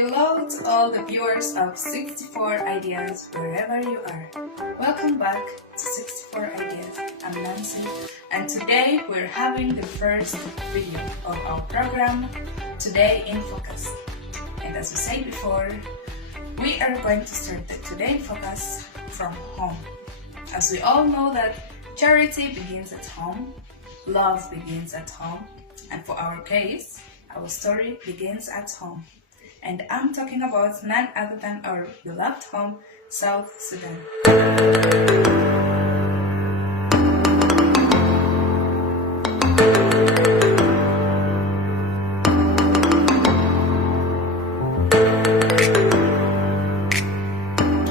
Hello to all the viewers of 64 Ideas wherever you are. Welcome back to 64 Ideas. I'm Nancy and today we're having the first video of our program, Today in Focus. And as we said before, we are going to start the Today in Focus from home. As we all know that charity begins at home, love begins at home, and for our case, our story begins at home. And I'm talking about none other than our beloved home, South Sudan.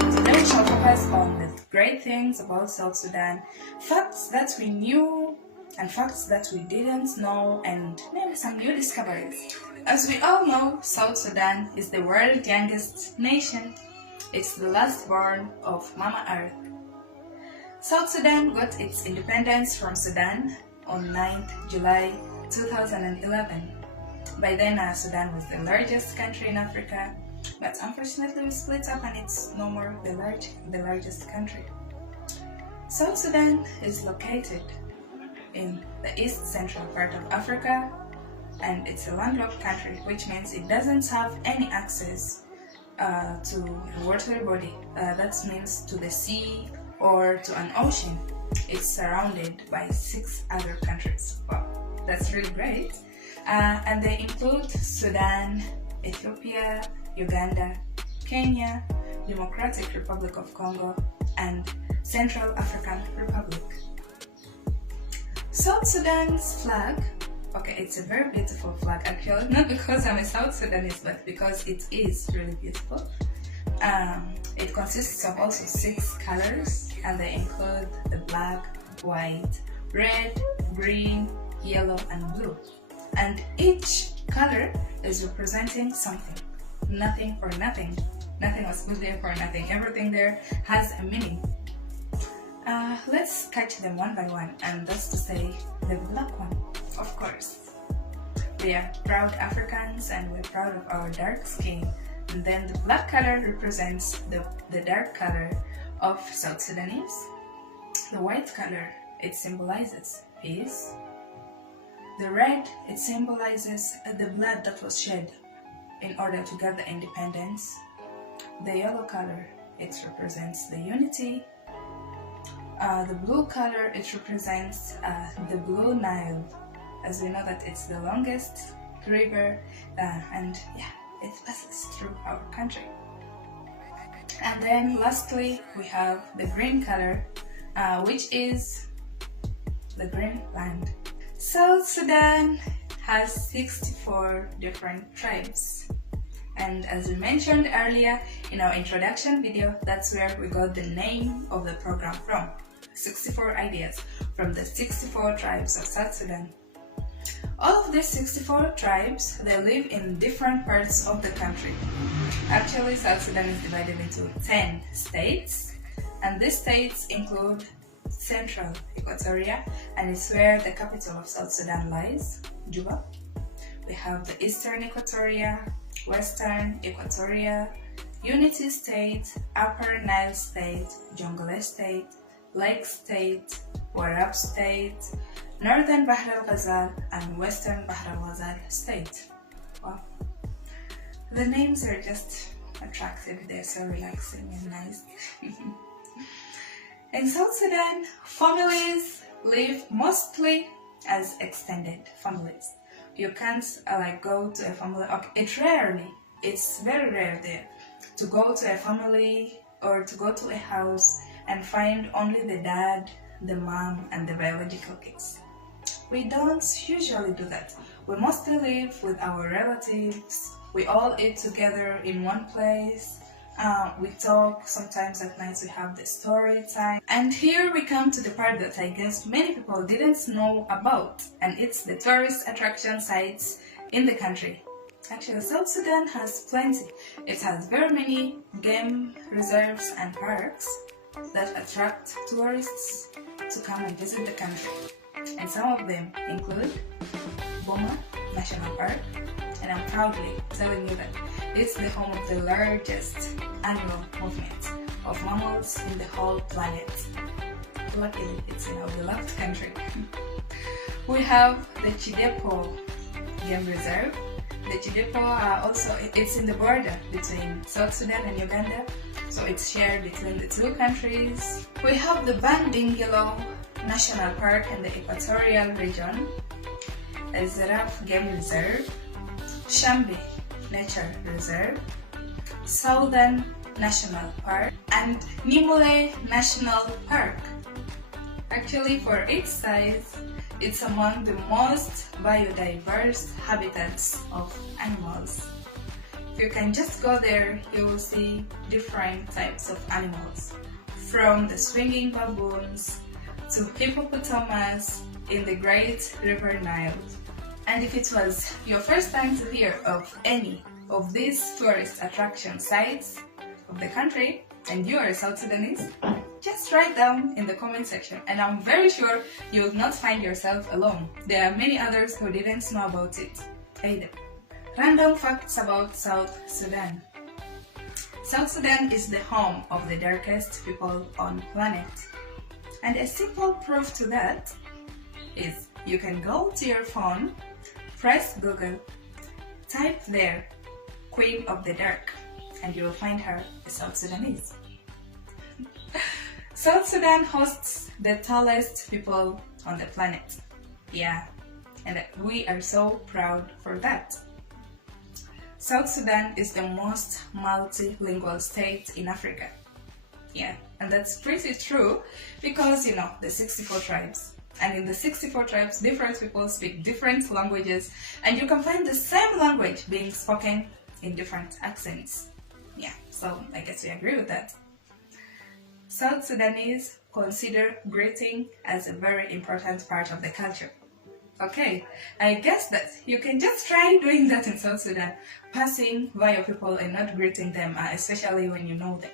Today we shall focus on the great things about South Sudan, facts that we knew and facts that we didn't know, and maybe some new discoveries. As we all know, South Sudan is the world's youngest nation. It's the last born of Mama Earth. South Sudan got its independence from Sudan on 9th July 2011. By then, Sudan was the largest country in Africa, but unfortunately we split up and it's no more the largest country. South Sudan is located in the east central part of Africa, and it's a landlocked country, which means it doesn't have any access to a water body. That means to the sea or to an ocean. It's surrounded by 6 other countries. Wow, that's really great. And they include Sudan, Ethiopia, Uganda, Kenya, Democratic Republic of Congo, and Central African Republic. South Sudan's flag, okay, it's a very beautiful flag actually, not because I'm a South Sudanese, but because it is really beautiful. It consists of also 6 colors, and they include the black, white, red, green, yellow, and blue. And each color is representing something. Nothing for nothing. Nothing was put there for nothing. Everything there has a meaning. Let's catch them one by one, and that's to say the black one, of course. We are proud Africans and we're proud of our dark skin. And then the black color represents the dark color of South Sudanese. The white color, it symbolizes peace. The red, it symbolizes the blood that was shed in order to get the independence. The yellow color, it represents the unity. The blue color, it represents the Blue Nile, as we know that it's the longest river, and yeah, it passes through our country. And then lastly, we have the green color, which is the green land. South Sudan has 64 different tribes. And as we mentioned earlier in our introduction video, that's where we got the name of the program from. 64 Ideas, from the 64 tribes of South Sudan. All of these 64 tribes, they live in different parts of the country. Actually, South Sudan is divided into 10 states, and these states include Central Equatoria, and it's where the capital of South Sudan lies, Juba. We have the Eastern Equatoria, Western Equatoria, Unity State, Upper Nile State, Jonglei State, Lake State, Warab State, Northern Bahr al-Ghazal, and Western Bahr al-Ghazal State. Wow. The names are just attractive, they're so relaxing and nice. In South Sudan, families live mostly as extended families. You can't go to a family, okay, it's very rare there to go to a family or to go to a house and find only the dad, the mom, and the biological kids. We don't usually do that. We mostly live with our relatives. We all eat together in one place. We talk, sometimes at night we have the story time. And here we come to the part that I guess many people didn't know about, and it's the tourist attraction sites in the country. Actually, South Sudan has plenty. It has very many game reserves and parks that attract tourists to come and visit the country. And some of them include Boma National Park, and I'm proudly telling you that it's the home of the largest animal movement of mammals in the whole planet. Luckily, it's in our beloved country. We have the Chidepo Game Reserve. The Chidepo are also, it's in the border between South Sudan and Uganda, so it's shared between the two countries. We have the Bandingilo National Park in the Equatorial region, the Zeraf Game Reserve, Shambi Nature Reserve, Southern National Park, and Nimule National Park. Actually, for its size, it's among the most biodiverse habitats of animals. If you can just go there, you will see different types of animals, from the swinging baboons to hippopotamus in the Great River Nile. And if it was your first time to hear of any of these tourist attraction sites of the country, and you are a South Sudanese, just write down in the comment section, and I'm very sure you will not find yourself alone. There are many others who didn't know about it either. Random facts about South Sudan. South Sudan is the home of the darkest people on planet. And a simple proof to that is you can go to your phone, press Google, type there Queen of the Dark, and you will find her a South Sudanese. South Sudan hosts the tallest people on the planet. Yeah, and we are so proud for that. South Sudan is the most multilingual state in Africa. Yeah, and that's pretty true because, you know, the 64 tribes. And in the 64 tribes, different people speak different languages, and you can find the same language being spoken in different accents. Yeah, so I guess we agree with that. South Sudanese consider greeting as a very important part of the culture. Okay, I guess that you can just try doing that in South Sudan, passing via people and not greeting them, especially when you know them.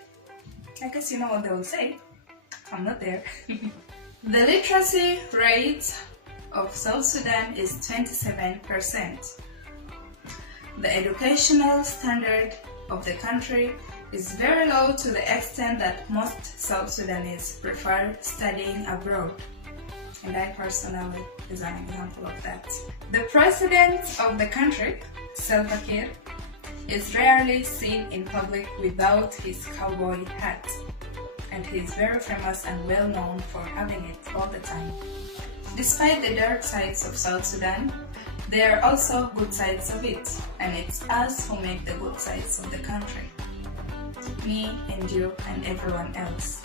I guess you know what they will say. I'm not there. The literacy rate of South Sudan is 27%. The educational standard of the country is very low to the extent that most South Sudanese prefer studying abroad. And I personally is an example of that. The president of the country, Salva Kiir, is rarely seen in public without his cowboy hat. And he is very famous and well known for having it all the time. Despite the dark sides of South Sudan, there are also good sides of it, and it's us who make the good sides of the country. Me and you and everyone else.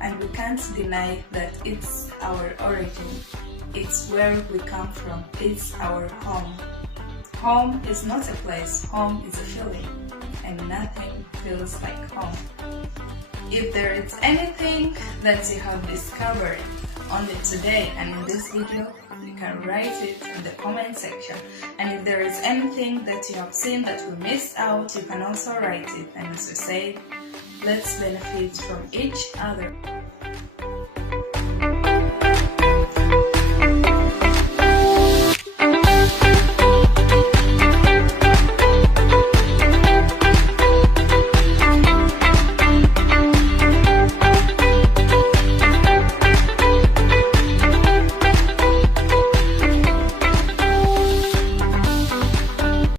And we can't deny that it's our origin. It's where we come from. It's our home. Home is not a place. Home is a feeling. And nothing feels like home. If there is anything that you have discovered only today and in this video, you can write it in the comment section. And if there is anything that you have seen that we missed out, you can also write it. And as we say, let's benefit from each other.